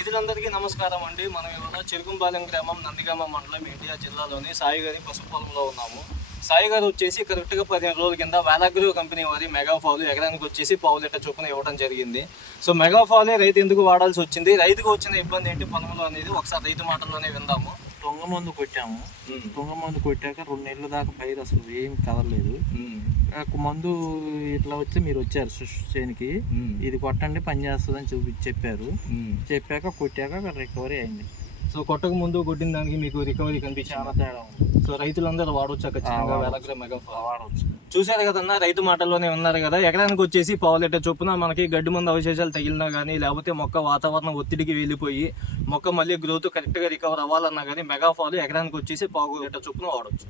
రైతులందరికీ నమస్కారం అండి. మనం ఇవాళ చెరుకుంపాలెం గ్రామం, నందిగామ మండలం, ఇండియా జిల్లాలోని సాయి గారి పసుపు పొలంలో ఉన్నాము. సాయి గారు వచ్చేసి కరెక్ట్గా 15 రోజుల కింద వేలాగ్రో కంపెనీ వారి మెగాఫాల్ ఎకరానికి వచ్చేసి 1.5 లీటర్ చొప్పున ఇవ్వడం జరిగింది. సో మెగాఫాలే రైతు ఎందుకు వాడాల్సి వచ్చింది, రైతుకు వచ్చిన ఇబ్బంది ఏంటి పొలంలో అనేది ఒకసారి రైతు మాటల్లోనే విందాము. తుంగ మందు కొట్టాము. తుంగ మందు కొట్టాక 2 నెలల దాకా పైరు అసలు ఏం కదలలేదు. మందు ఇట్లా వచ్చి మీరు వచ్చారు చేనికి, ఇది కొట్టండి పని చేస్తుందని చెప్పారు. చెప్పాక కొట్టాక రికవరీ అయింది. సో కొట్టక ముందు కొట్టిన దానికి మీకు రికవరీ కనిపించి చాలా తేడా ఉంది. సో రైతులందరూ వాడవచ్చు ఖచ్చితంగా వేలాగ్రో మెగాఫాల్ వాడవచ్చు. చూసారు కదన్నా, రైతు మాటల్లోనే ఉన్నారు కదా. ఎకరానికి వచ్చేసి 1.5 లీటర్ చొప్పున మనకి గడ్డి మందు అవశేషాలు తగిలినా కానీ, లేకపోతే మొక్క వాతావరణం ఒత్తిడికి వెళ్ళిపోయి మొక్క మళ్ళీ గ్రోత్ కరెక్ట్గా రికవర్ అవ్వాలన్నా కానీ మెగాఫాల్ ఎకరానికి వచ్చేసి 1.5 లీటర్ చొప్పున వాడవచ్చు.